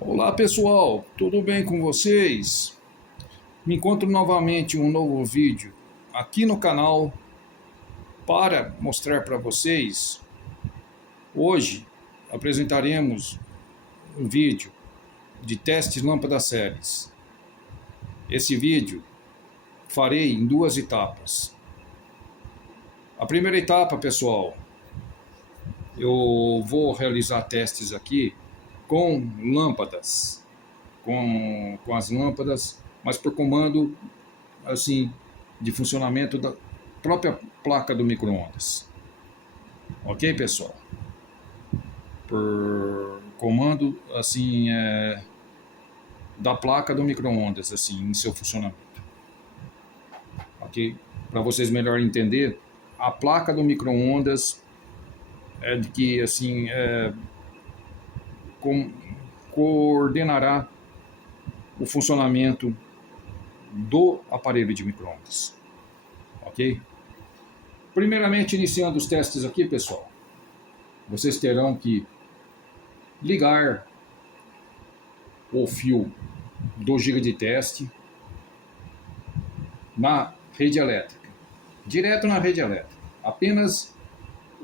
Olá pessoal, tudo bem com vocês? Me encontro novamente em um novo vídeo aqui no canal para mostrar para vocês. Hoje apresentaremos um vídeo de testes lâmpadas séries. Esse vídeo farei em duas etapas. A primeira etapa, pessoal, eu vou realizar testes aqui com lâmpadas, com as lâmpadas, mas por comando assim de funcionamento da própria placa do micro-ondas. Ok, pessoal? Por comando assim da placa do micro-ondas assim em seu funcionamento. Ok? Para vocês melhor entender, a placa do micro-ondas é de que assim com, coordenará o funcionamento do aparelho de micro-ondas. Ok? Primeiramente, iniciando os testes aqui, pessoal, vocês terão que ligar o fio do giga de teste na rede elétrica, direto na rede elétrica, apenas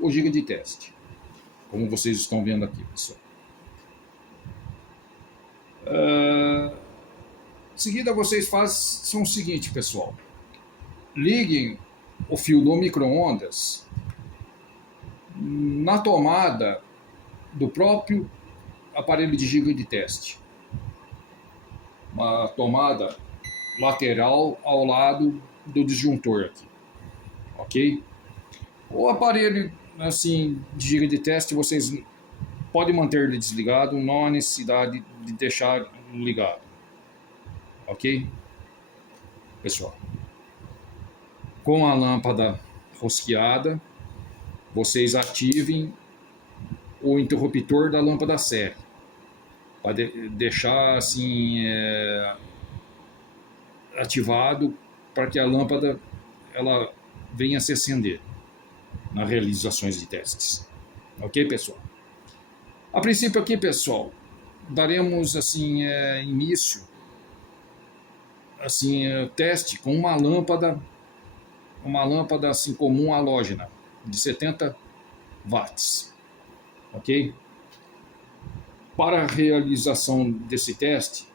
o giga de teste, como vocês estão vendo aqui, pessoal. Em seguida, vocês fazem o seguinte, pessoal: liguem o fio do micro-ondas na tomada do próprio aparelho de giga de teste, uma tomada lateral ao lado do disjuntor aqui, ok? O aparelho assim de giga de teste vocês podem manter ele desligado, não há necessidade de deixar ligado, ok, pessoal? Com a lâmpada rosqueada, vocês ativem o interruptor da lâmpada série para deixar assim ativado para que a lâmpada ela venha a se acender nas realizações de testes. Ok, pessoal? A princípio aqui, pessoal, daremos assim início assim teste com uma lâmpada assim comum halógena de 70 watts, ok? Para a realização desse teste,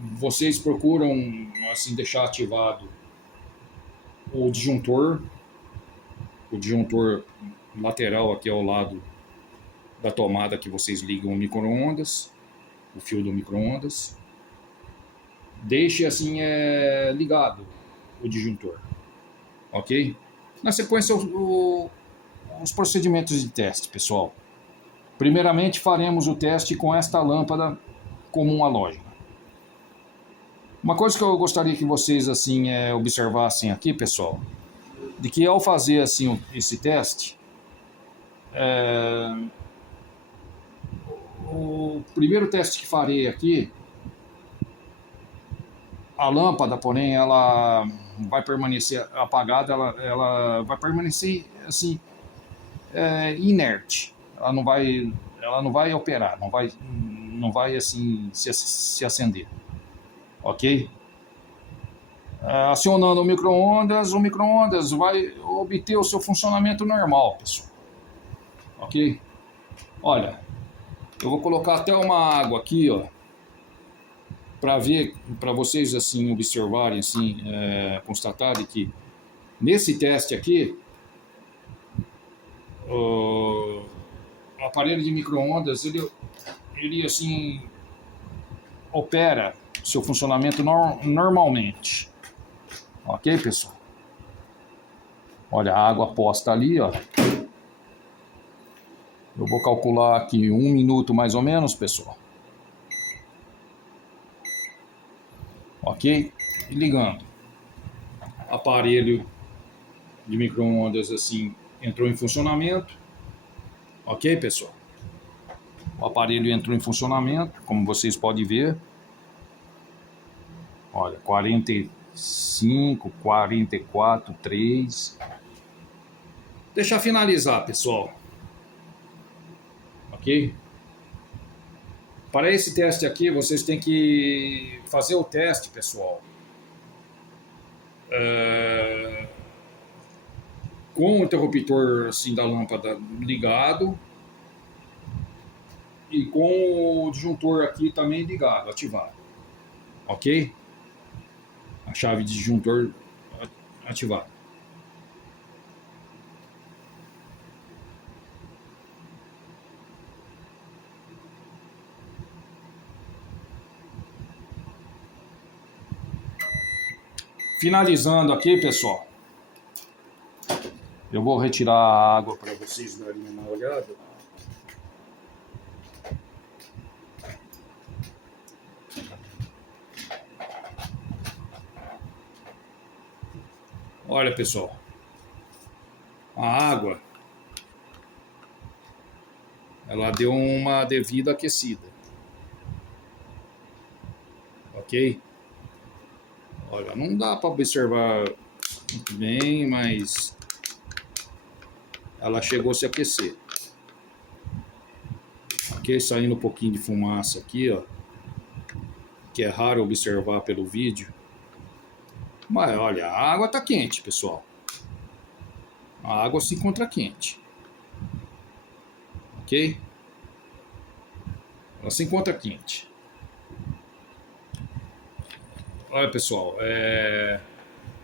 vocês procuram assim deixar ativado o disjuntor lateral aqui ao lado da tomada que vocês ligam o micro-ondas, o fio do micro-ondas. Deixe assim ligado o disjuntor, ok? Na sequência, os procedimentos de teste, pessoal. Primeiramente, faremos o teste com esta lâmpada comum halógena. Uma coisa que eu gostaria que vocês assim observassem aqui, pessoal, de que ao fazer assim esse teste, o primeiro teste que farei aqui, a lâmpada, porém, ela vai permanecer apagada, ela vai permanecer assim inerte. Ela não vai operar, não vai assim se acender, ok? Acionando o micro-ondas vai obter o seu funcionamento normal, pessoal, ok? Olha, eu vou colocar até uma água aqui, ó, para ver, para vocês assim observarem, assim, constatarem que nesse teste aqui, o aparelho de micro-ondas ele assim opera seu funcionamento normalmente, ok, pessoal? Olha, a água posta ali, ó. Eu vou calcular aqui 1 minuto mais ou menos, pessoal. Ok? E ligando. Aparelho de micro-ondas assim entrou em funcionamento. Ok, pessoal? O aparelho entrou em funcionamento, como vocês podem ver. Olha, 45, 44, 3. Deixa eu finalizar, pessoal. Ok? Para esse teste aqui, vocês têm que fazer o teste, pessoal, com o interruptor assim, da lâmpada ligado e com o disjuntor aqui também ligado, ativado. Ok? A chave de disjuntor ativada. Finalizando aqui, pessoal, eu vou retirar a água para vocês darem uma olhada. Olha, pessoal, a água, ela deu uma devida aquecida, ok? Olha, não dá para observar muito bem, mas ela chegou a se aquecer. Ok, saindo um pouquinho de fumaça aqui, ó, que é raro observar pelo vídeo. Mas olha, a água está quente, pessoal. A água se encontra quente. Ok? Ela se encontra quente. Olha, pessoal,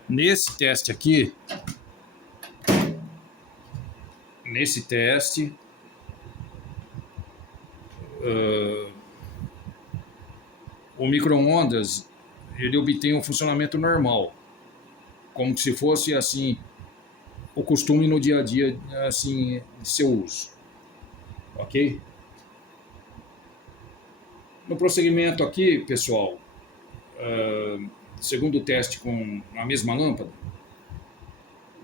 nesse teste aqui, o micro-ondas ele obtém um funcionamento normal, como se fosse assim o costume no dia a dia assim de seu uso, ok? No prosseguimento aqui, pessoal, segundo o teste com a mesma lâmpada,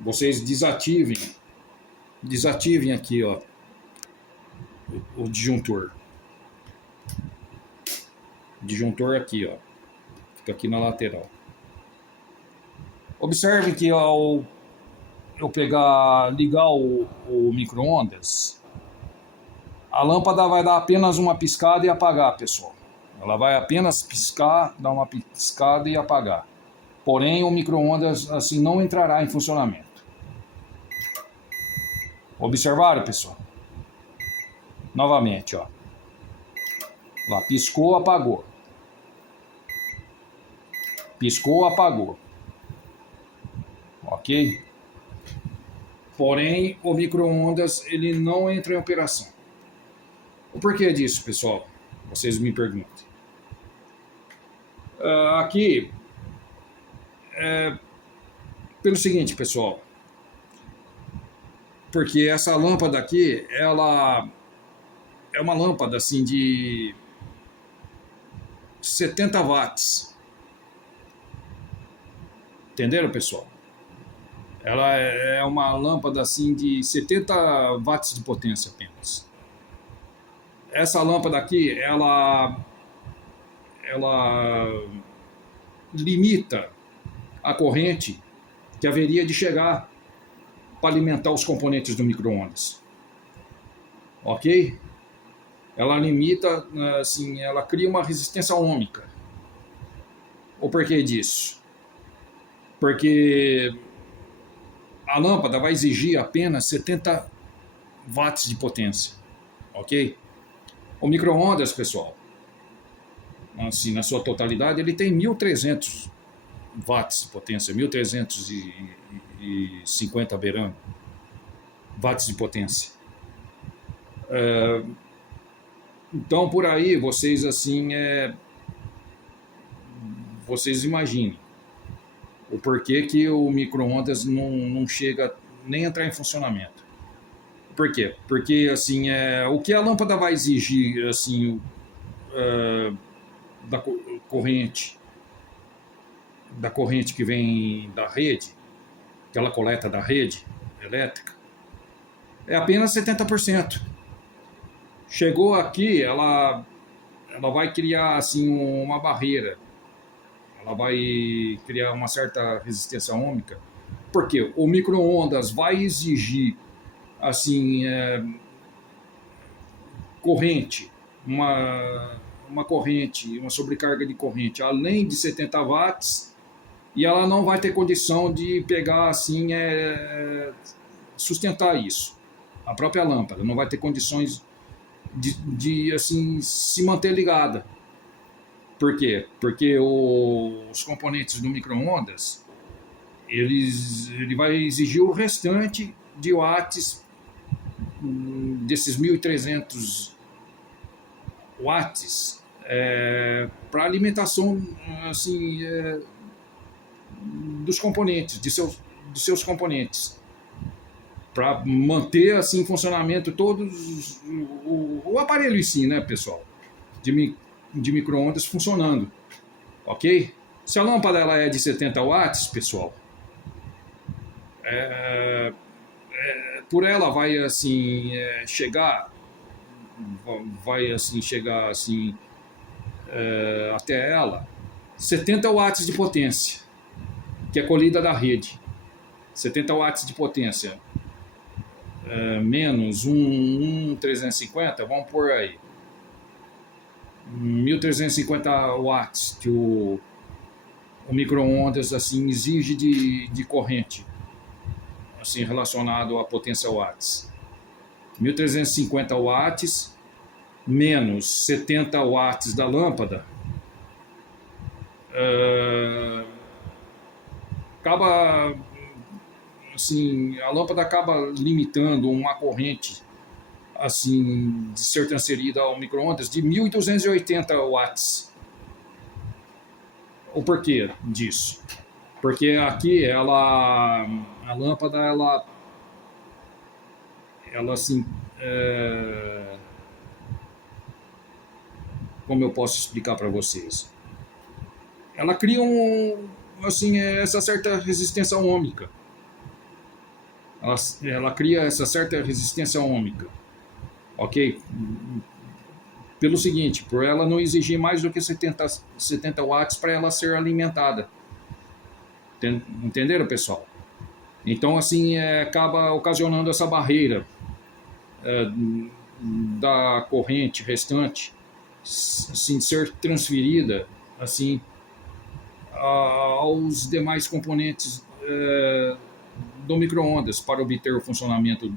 vocês desativem aqui, ó, o disjuntor. Disjuntor aqui, ó, fica aqui na lateral. Observe que ao eu ligar o micro-ondas, a lâmpada vai dar apenas uma piscada e apagar, pessoal. Ela vai apenas piscar, dar uma piscada e apagar. Porém, o micro-ondas assim não entrará em funcionamento. Observaram, pessoal? Novamente, ó. Lá, piscou, apagou. Piscou, apagou. Ok? Porém, o micro-ondas ele não entra em operação. O porquê disso, pessoal? Vocês me perguntam. Aqui, pelo seguinte, pessoal. Porque essa lâmpada aqui, ela é uma lâmpada assim de 70 watts. Entenderam, pessoal? Ela é uma lâmpada assim de 70 watts de potência apenas. Essa lâmpada aqui, ela limita a corrente que haveria de chegar para alimentar os componentes do micro-ondas. Ok? Ela limita, assim, ela cria uma resistência ohmica. O porquê disso? Porque a lâmpada vai exigir apenas 70 watts de potência, ok? O micro-ondas, pessoal, assim, na sua totalidade, ele tem 1.300 watts de potência, 1.350 beirando watts de potência. Então, por aí, vocês assim, vocês imaginem o porquê que o micro-ondas não chega nem a entrar em funcionamento. Por quê? Porque assim, o que a lâmpada vai exigir assim, da corrente que vem da rede, que ela coleta da rede elétrica, é apenas 70%. Chegou aqui, ela vai criar assim uma barreira, ela vai criar uma certa resistência ohmica, porque o micro-ondas vai exigir assim corrente, uma uma corrente, uma sobrecarga de corrente além de 70 watts, e ela não vai ter condição de pegar assim, sustentar isso. A própria lâmpada não vai ter condições de assim, se manter ligada. Por quê? Porque os componentes do micro-ondas, ele vai exigir o restante de watts, desses 1.300 watts, para alimentação assim, dos componentes, dos seus componentes, para manter assim em funcionamento todos o aparelho em si, né, pessoal, de micro-ondas funcionando, ok? Se a lâmpada ela é de 70 watts, pessoal, por ela vai assim chegar assim até ela 70 watts de potência, que é colhida da rede. 70 watts de potência, menos 350, vamos por aí 1.350 watts que o micro-ondas assim exige de corrente, assim relacionado à potência watts. 1.350 watts menos 70 watts da lâmpada, acaba assim, a lâmpada acaba limitando uma corrente assim de ser transferida ao micro-ondas de 1.280 watts. O porquê disso? Porque aqui a lâmpada ela assim, como eu posso explicar para vocês? Ela cria assim, essa certa resistência ohmica. Ela cria essa certa resistência ohmica, ok? Pelo seguinte, por ela não exigir mais do que 70 watts para ela ser alimentada. Entenderam, pessoal? Então, assim, acaba ocasionando essa barreira da corrente restante assim, ser transferida assim, aos demais componentes do micro-ondas para obter o funcionamento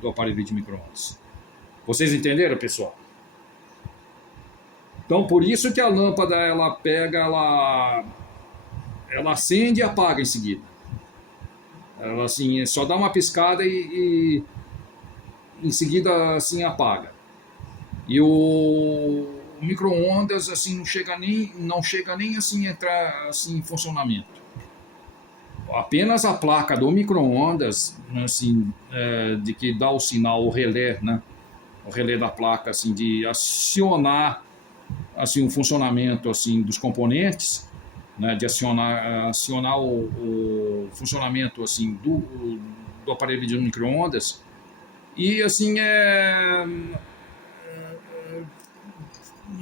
do aparelho de micro-ondas. Vocês entenderam, pessoal? Então, por isso que a lâmpada ela pega, ela acende e apaga em seguida. Ela assim, só dá uma piscada e em seguida assim apaga. E o micro-ondas assim não chega nem assim a entrar assim em funcionamento. Apenas a placa do micro-ondas assim, de que dá o sinal, o relé, né? O relé da placa assim de acionar assim o funcionamento assim dos componentes, né? De acionar o funcionamento assim do aparelho de micro-ondas. E assim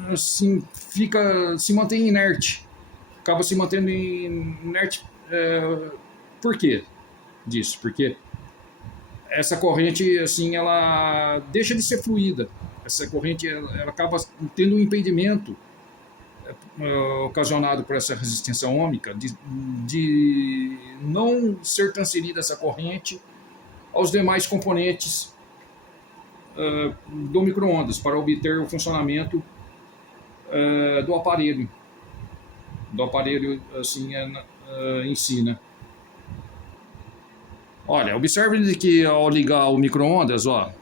assim se mantém inerte, acaba se mantendo inerte. Por quê disso? Porque essa corrente assim ela deixa de ser fluida, essa corrente ela acaba tendo um impedimento ocasionado por essa resistência ohmica de não ser transferida essa corrente aos demais componentes do micro-ondas para obter o funcionamento do aparelho assim em si, né? Olha, observe de que ao ligar o micro-ondas, ó,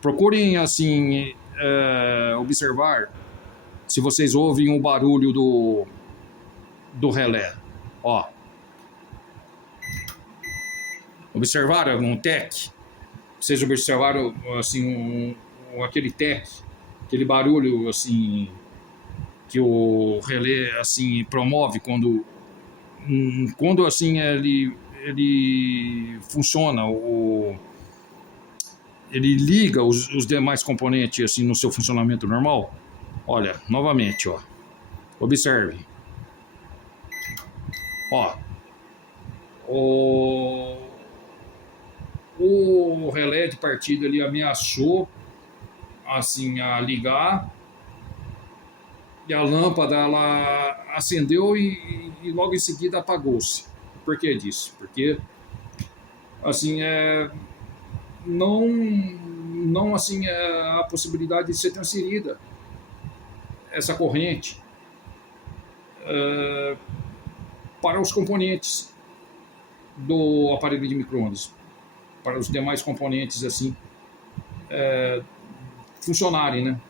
procurem assim observar se vocês ouvem o barulho do relé. Ó, observaram um tec? Vocês observaram assim aquele tec, aquele barulho assim que o relé assim promove quando assim ele funciona, ele liga os demais componentes assim no seu funcionamento normal. Olha, novamente, ó, observe, ó, o relé de partida ele ameaçou assim a ligar, E a lâmpada, ela acendeu e logo em seguida apagou-se. Por que disso? Porque, assim, não assim, a possibilidade de ser transferida essa corrente para os componentes do aparelho de micro-ondas, para os demais componentes, assim, funcionarem, né?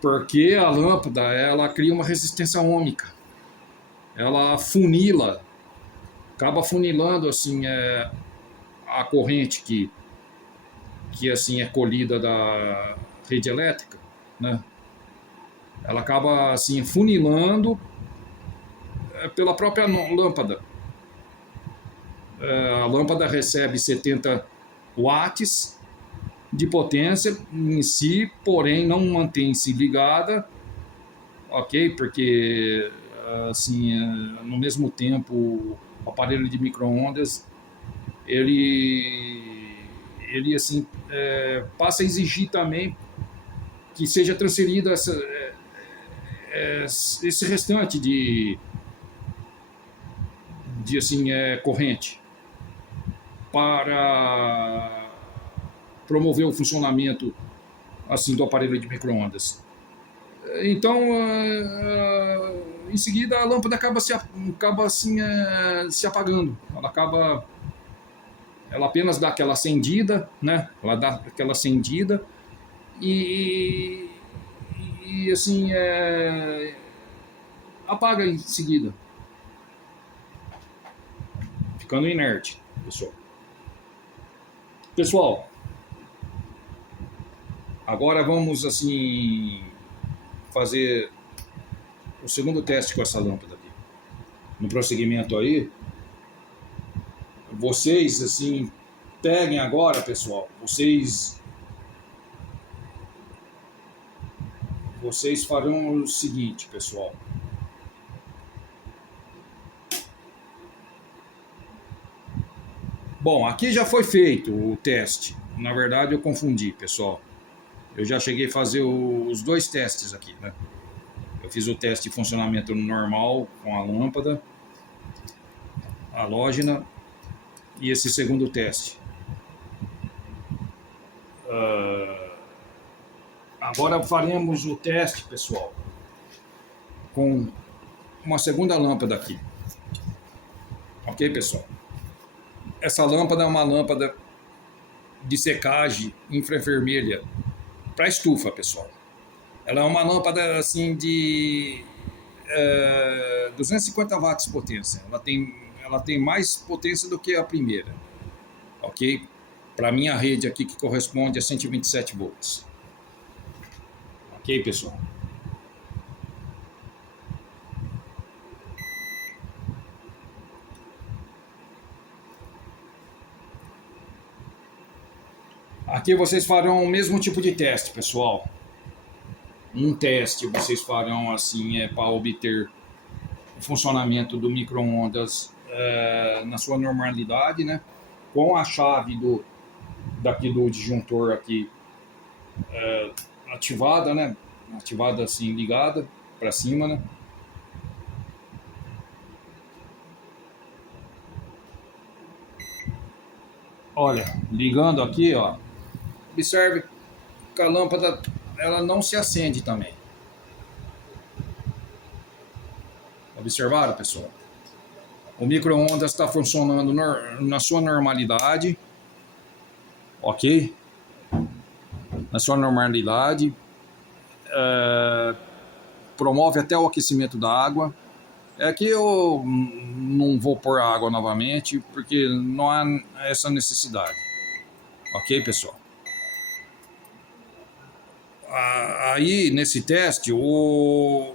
Porque a lâmpada, ela cria uma resistência ômica, ela funila, acaba funilando, assim, a corrente que assim é colhida da rede elétrica, né? Ela acaba assim funilando pela própria lâmpada. A lâmpada recebe 70 watts de potência em si, porém não mantém-se ligada, ok? Porque assim, no mesmo tempo, o aparelho de micro-ondas ele assim passa a exigir também que seja transferida esse restante de assim corrente para promover o funcionamento assim do aparelho de micro-ondas. Então, em seguida a lâmpada acaba assim se apagando. Ela apenas dá aquela acendida, né? Ela dá aquela acendida e, e assim apaga em seguida, ficando inerte, pessoal. Pessoal, agora vamos assim fazer o segundo teste com essa lâmpada aqui. No prosseguimento aí, vocês assim peguem agora, pessoal, vocês farão o seguinte, pessoal. Bom, aqui já foi feito o teste. Na verdade, eu confundi, pessoal. Eu já cheguei a fazer os dois testes aqui, né? Eu fiz o teste de funcionamento normal com a lâmpada, halógena, e esse segundo teste. Agora faremos o teste, pessoal, com uma segunda lâmpada aqui. Ok, pessoal? Essa lâmpada é uma lâmpada de secagem infravermelha para estufa, pessoal. Ela é uma lâmpada assim de 250 watts de potência. Ela tem mais potência do que a primeira, ok? Para minha rede aqui, que corresponde a 127 volts. Ok, pessoal? Aqui vocês farão o mesmo tipo de teste, pessoal. Um teste vocês farão assim para obter o funcionamento do micro-ondas na sua normalidade, né? Com a chave daqui do disjuntor aqui ativada, né? Ativada assim, ligada para cima, né? Olha, ligando aqui, ó. Observe que a lâmpada ela não se acende também. Observaram, pessoal? O micro-ondas está funcionando na sua normalidade, ok? Na sua normalidade. Promove até o aquecimento da água. Aqui eu não vou pôr a água novamente, porque não há essa necessidade. Ok, pessoal? Aí, nesse teste, o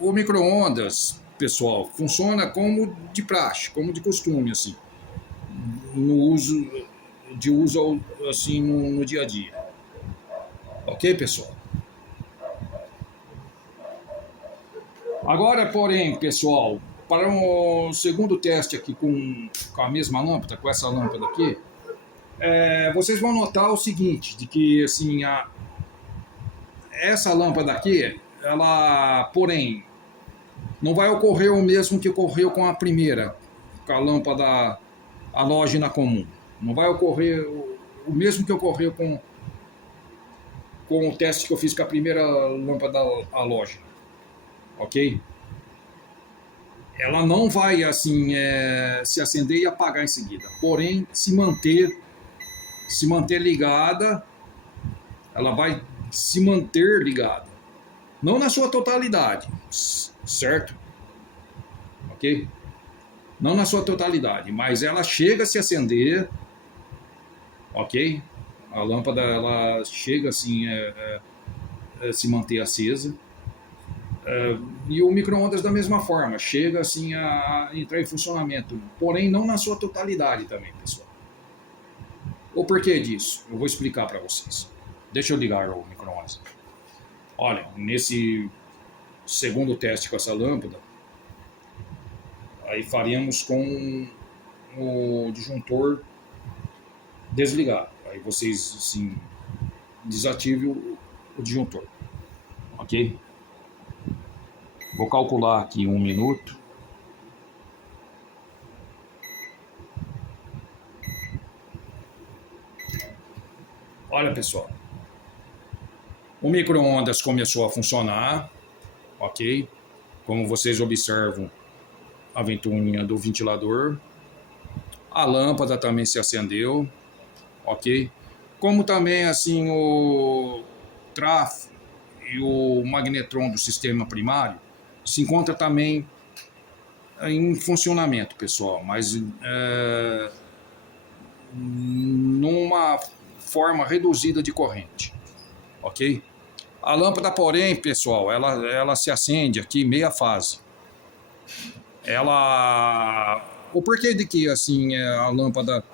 micro-ondas, pessoal, funciona como de praxe, como de costume, assim, de uso assim, no dia a dia. Ok, pessoal? Agora, porém, pessoal, para um segundo teste aqui com a mesma lâmpada, com essa lâmpada aqui, vocês vão notar o seguinte, de que assim, essa lâmpada aqui, ela, porém, não vai ocorrer o mesmo que ocorreu com a primeira, com a lâmpada halógena comum. Não vai ocorrer o mesmo que ocorreu com o teste que eu fiz com a primeira lâmpada halógena, ok? Ela não vai assim se acender e apagar em seguida, porém se manter ligada, ela vai se manter ligada, não na sua totalidade, certo? Ok? Não na sua totalidade, mas ela chega a se acender, ok? A lâmpada ela chega assim se manter acesa. E o micro-ondas da mesma forma, chega assim a entrar em funcionamento, porém não na sua totalidade também, pessoal. O porquê disso? Eu vou explicar para vocês. Deixa eu ligar o micro-ondas. Olha, nesse segundo teste com essa lâmpada, aí faríamos com o disjuntor desligado. Aí vocês assim, desativem o disjuntor, ok? Vou calcular aqui 1 minuto. Olha, pessoal, o micro-ondas começou a funcionar, ok? Como vocês observam, a ventoinha do ventilador. A lâmpada também se acendeu, ok? Como também assim o trafo e o magnetron do sistema primário se encontra também em funcionamento, pessoal, mas numa forma reduzida de corrente, ok? A lâmpada, porém, pessoal, ela se acende aqui meia fase. O porquê de que assim a lâmpada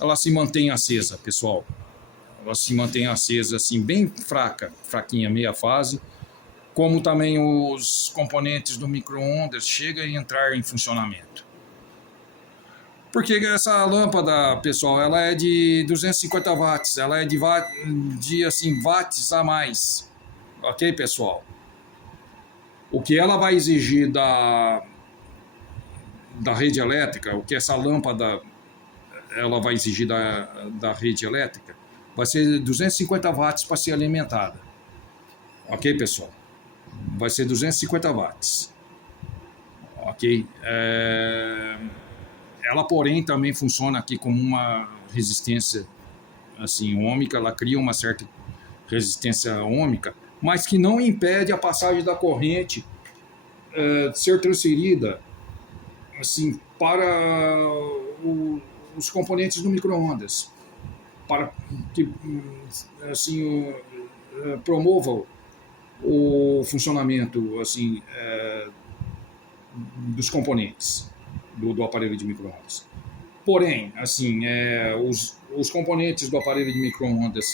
ela se mantém acesa, pessoal? Ela se mantém acesa assim bem fraquinha, meia fase, como também os componentes do micro-ondas chegam a entrar em funcionamento. Porque essa lâmpada, pessoal, ela é de 250 watts, ela é de assim, watts a mais. Ok, pessoal? O que ela vai exigir da rede elétrica, o que essa lâmpada ela vai exigir da rede elétrica, vai ser 250 watts para ser alimentada. Ok, pessoal? Vai ser 250 watts. Ok? Ela, porém, também funciona aqui como uma resistência assim, ôhmica, ela cria uma certa resistência ôhmica, mas que não impede a passagem da corrente ser transferida assim, para os componentes do micro-ondas, para que assim, promovam o funcionamento assim, dos componentes do aparelho de micro-ondas. Porém, assim, os componentes do aparelho de micro-ondas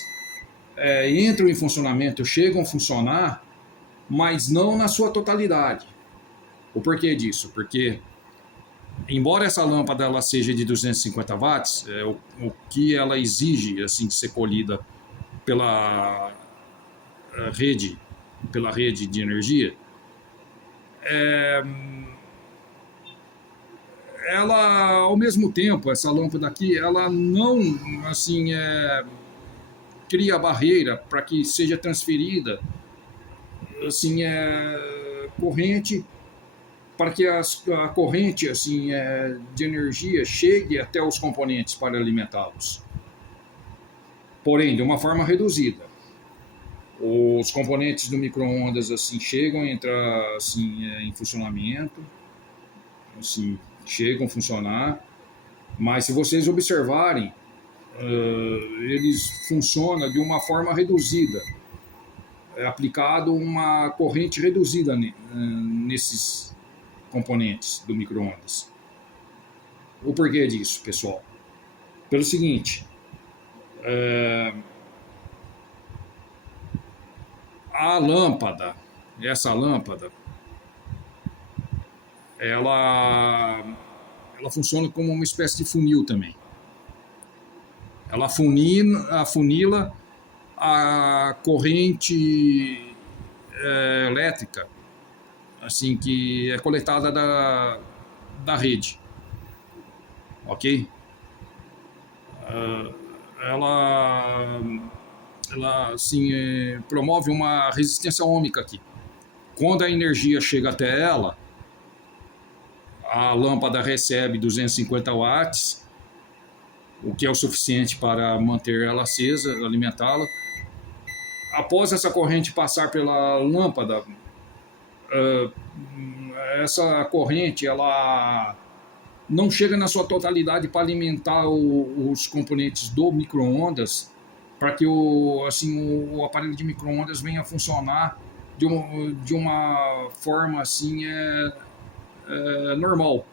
entram em funcionamento, chegam a funcionar, mas não na sua totalidade. O porquê disso? Porque, embora essa lâmpada ela seja de 250 watts, o que ela exige assim, de ser colhida pela rede de energia, ela, ao mesmo tempo, essa lâmpada aqui, ela não assim, cria barreira para que seja transferida assim, corrente, para que a corrente assim, de energia chegue até os componentes para alimentá-los. Porém, de uma forma reduzida. Os componentes do micro-ondas assim, chegam a entrar assim, em funcionamento, assim, chegam a funcionar, mas se vocês observarem, eles funcionam de uma forma reduzida. É aplicado uma corrente reduzida nesses componentes do micro-ondas. O porquê disso, pessoal? Pelo seguinte, essa lâmpada, ela funciona como uma espécie de funil também. Ela afunila a corrente elétrica, assim, que é coletada da rede, ok? Ela assim, promove uma resistência ohmica aqui. Quando a energia chega até ela, a lâmpada recebe 250 watts, o que é o suficiente para manter ela acesa, alimentá-la. Após essa corrente passar pela lâmpada, essa corrente ela não chega na sua totalidade para alimentar os componentes do micro-ondas, para que o aparelho de micro-ondas venha a funcionar de uma forma assim normal.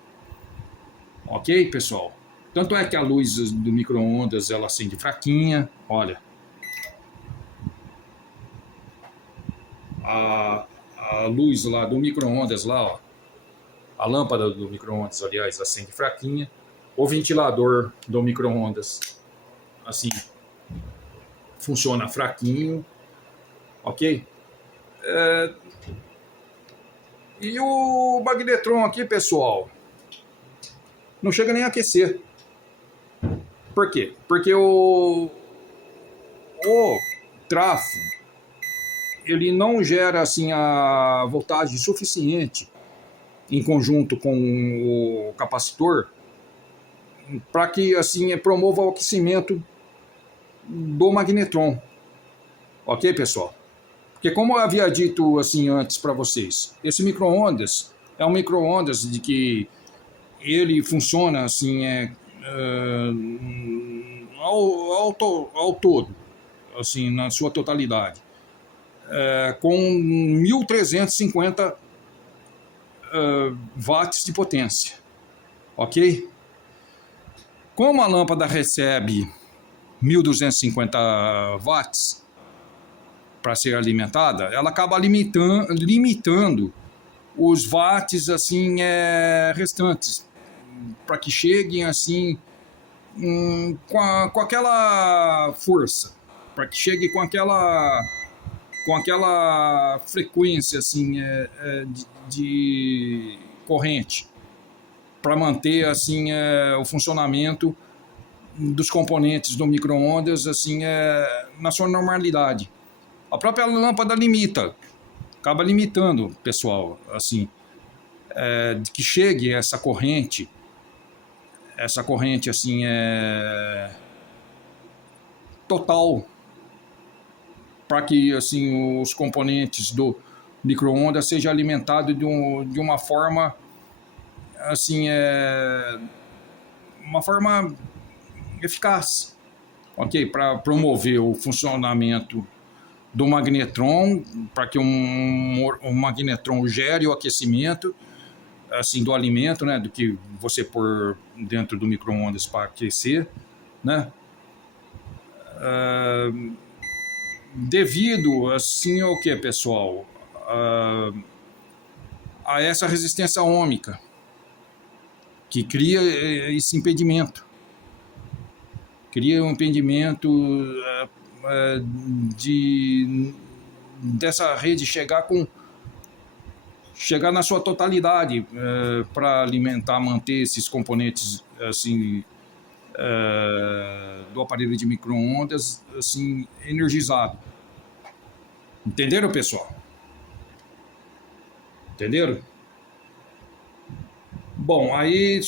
Ok, pessoal? Tanto é que a luz do micro-ondas ela acende fraquinha, olha. A luz lá do micro-ondas lá, ó. A lâmpada do micro-ondas, aliás, acende fraquinha. O ventilador do micro-ondas, assim, funciona fraquinho, ok? E o magnetron aqui, pessoal, não chega nem a aquecer. Por quê? Porque o trafo, ele não gera assim a voltagem suficiente em conjunto com o capacitor para que assim promova o aquecimento do magnetron. Ok, pessoal? Porque como eu havia dito assim antes para vocês, esse micro-ondas é um micro-ondas de que ele funciona assim ao todo, assim na sua totalidade, com 1.350 watts de potência, ok? Como a lâmpada recebe 1.250 watts para ser alimentada, ela acaba limitando os watts assim restantes para que cheguem assim com aquela força, para que chegue com aquela frequência assim de corrente, para manter assim o funcionamento dos componentes do micro-ondas assim na sua normalidade. A própria lâmpada acaba limitando, pessoal, assim, de que chegue essa corrente assim total, para que assim os componentes do micro-ondas sejam alimentados de uma forma assim uma forma eficaz, ok, para promover o funcionamento do magnetron, para que um magnetron gere o aquecimento assim do alimento, né, do que você pôr dentro do micro-ondas para aquecer, né? Devido assim ao que, pessoal, a essa resistência ohmica que cria esse impedimento, cria um impedimento dessa rede chegar na sua totalidade para alimentar, manter esses componentes assim do aparelho de micro-ondas assim energizado. Entenderam, pessoal? Entenderam? Bom, aí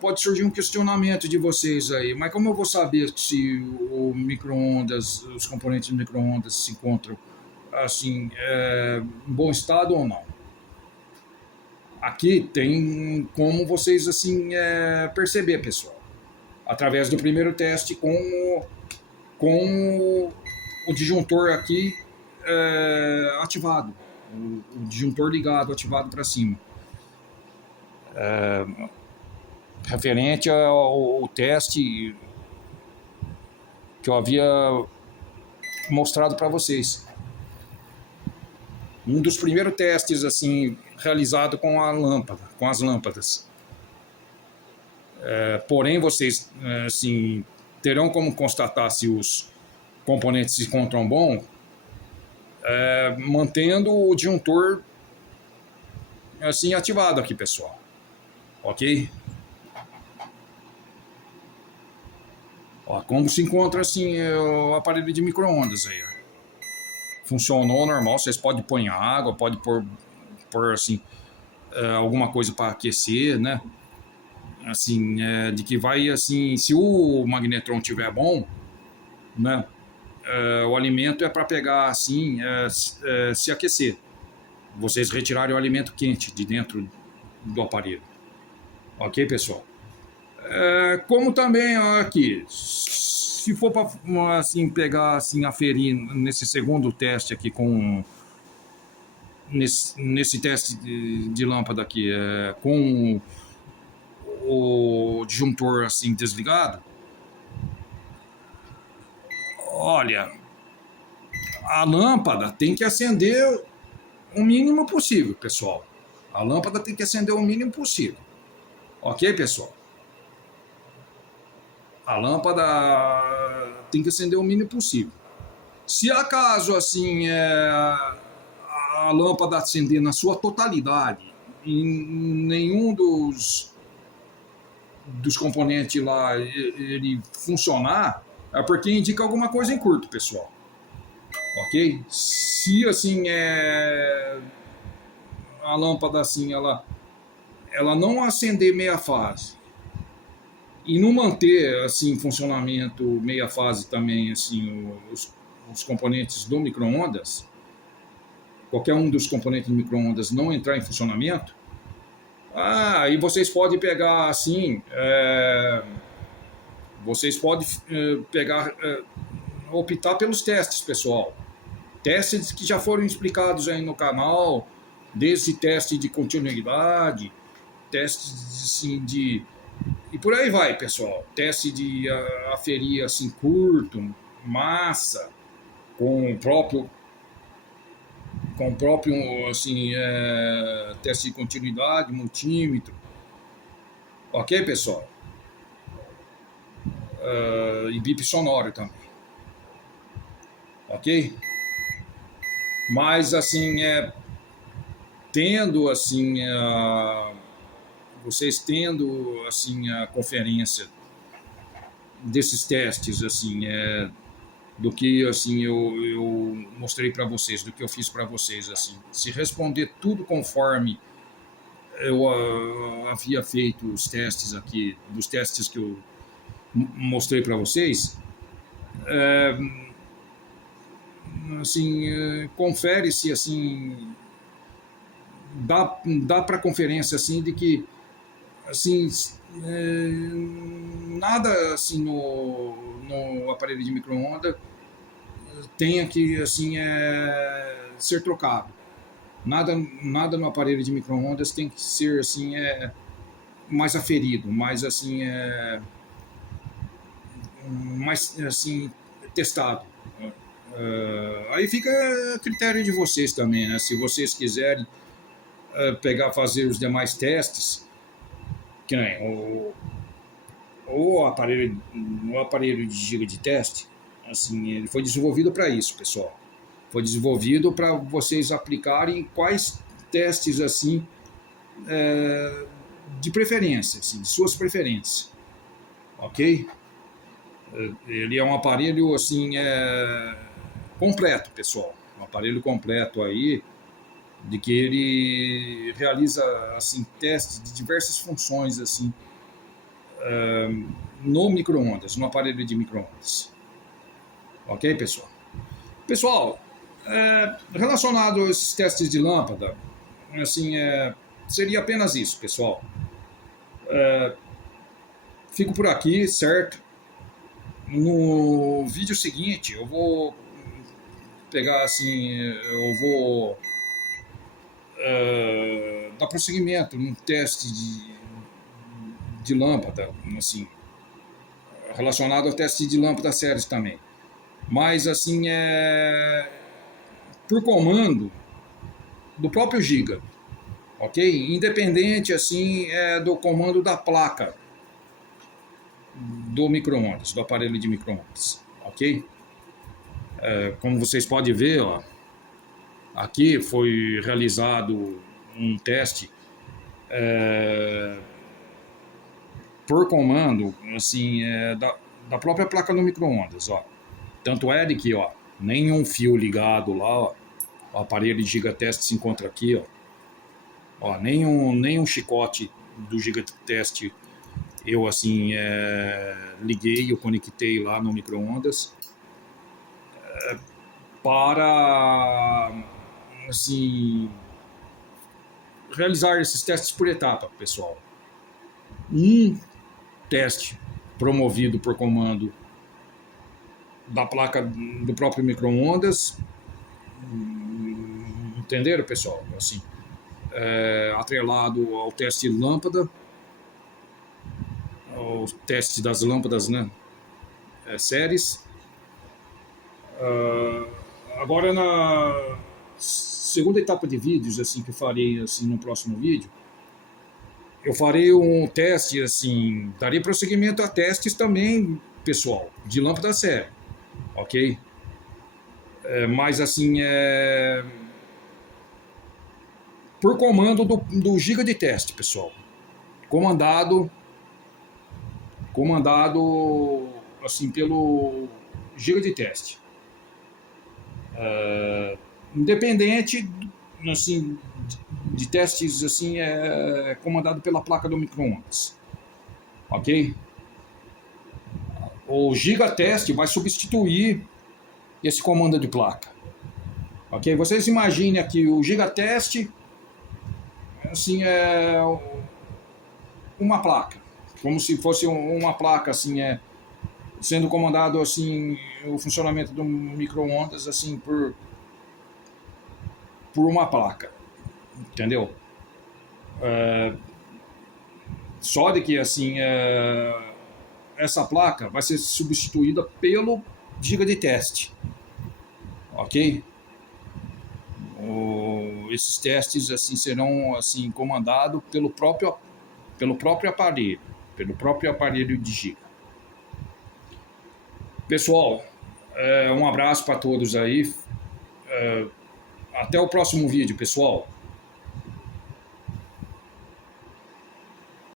pode surgir um questionamento de vocês aí, mas como eu vou saber se o micro-ondas, os componentes do micro-ondas se encontram assim em bom estado ou não? Aqui tem como vocês assim perceber, pessoal, através do primeiro teste com o disjuntor aqui ativado, o disjuntor ligado, ativado para cima. Referente ao teste que eu havia mostrado para vocês. Um dos primeiros testes assim realizado com as lâmpadas. Porém, vocês assim terão como constatar se componentes se encontram bom, mantendo o disjuntor assim ativado aqui, pessoal. Ok? Ó, como se encontra assim o aparelho de micro-ondas aí. Ó. Funcionou normal, vocês podem pôr água, pode pôr assim alguma coisa para aquecer, né? Assim, de que vai assim, se o magnetron tiver bom, né? O alimento é para pegar assim, se aquecer. Vocês retirarem o alimento quente de dentro do aparelho. Ok, pessoal? Como também aqui, se for para assim, pegar, assim, aferir nesse segundo teste aqui com nesse teste de lâmpada aqui, com o disjuntor assim desligado, olha, a lâmpada tem que acender o mínimo possível, pessoal. A lâmpada tem que acender o mínimo possível. Ok, pessoal? A lâmpada tem que acender o mínimo possível. Se acaso assim a lâmpada acender na sua totalidade e nenhum dos componentes lá ele funcionar, é porque indica alguma coisa em curto, pessoal. Ok? Se assim a lâmpada assim ela não acender meia fase e não manter assim funcionamento meia fase também assim os componentes do micro-ondas, qualquer um dos componentes do micro-ondas não entrar em funcionamento, e vocês podem pegar assim, vocês podem pegar, optar pelos testes, pessoal. Testes que já foram explicados aí no canal, desde teste de continuidade, testes assim, e por aí vai, pessoal. Teste de aferir assim, curto, massa, com o próprio assim, teste de continuidade, multímetro. Ok, pessoal? E bip sonoro também. Ok? Mas assim, tendo assim, vocês tendo assim a conferência desses testes assim, do que assim eu mostrei para vocês, do que eu fiz para vocês assim, se responder tudo conforme eu havia feito os testes aqui, dos testes que eu mostrei para vocês, assim, confere-se assim, dá para conferência assim de que assim nada assim no aparelho de micro-ondas tenha que assim ser trocado. Nada no aparelho de micro-ondas tem que ser assim mais aferido, mais assim mais assim testado. Aí fica a critério de vocês também, né? Se vocês quiserem fazer os demais testes, que nem o aparelho de giga de teste, assim, ele foi desenvolvido para isso, pessoal. Foi desenvolvido para vocês aplicarem quais testes assim de preferência, assim, de suas preferências, ok? Ele é um aparelho assim completo, pessoal, um aparelho completo aí de que ele realiza assim testes de diversas funções assim no micro-ondas, no aparelho de micro-ondas. Ok, pessoal? Pessoal, relacionado a esses testes de lâmpada, assim, seria apenas isso, pessoal. Fico por aqui, certo? No vídeo seguinte, eu vou pegar assim, eu vou dar prosseguimento num teste de lâmpada, assim, relacionado ao teste de lâmpada séries também. Mas assim, por comando do próprio Giga, ok? Independente assim do comando da placa do micro-ondas, do aparelho de micro-ondas, ok? Como vocês podem ver, ó, aqui foi realizado um teste por comando, assim, da própria placa do micro-ondas, ó. Tanto é de que, ó, nenhum fio ligado lá, ó, o aparelho de gigateste se encontra aqui, ó. Ó, nenhum chicote do gigateste eu, assim, liguei, eu conectei lá no micro-ondas para, assim, realizar esses testes por etapa, pessoal. Um teste promovido por comando da placa do próprio micro-ondas, entenderam, pessoal? Assim, atrelado ao teste lâmpada, ao teste das lâmpadas, né? Séries. Agora, na segunda etapa de vídeos, assim, que eu farei, assim, no próximo vídeo, eu farei um teste, assim, darei prosseguimento a testes também, pessoal, de lâmpada série, ok? Mas, assim, por comando do giga de teste, pessoal. Comandado, assim, pelo giga de teste. Independente, assim, de testes, assim, comandado pela placa do micro-ondas, ok? O gigateste vai substituir esse comando de placa, ok? Vocês imaginem aqui o gigateste, assim, uma placa, como se fosse uma placa, assim, sendo comandado, assim, o funcionamento do micro-ondas, assim, por uma placa, entendeu? Só de que, assim, essa placa vai ser substituída pelo giga de teste, ok? Esses testes, assim, serão, assim, comandados pelo próprio aparelho de giga. Pessoal, um abraço para todos aí. Até o próximo vídeo, pessoal.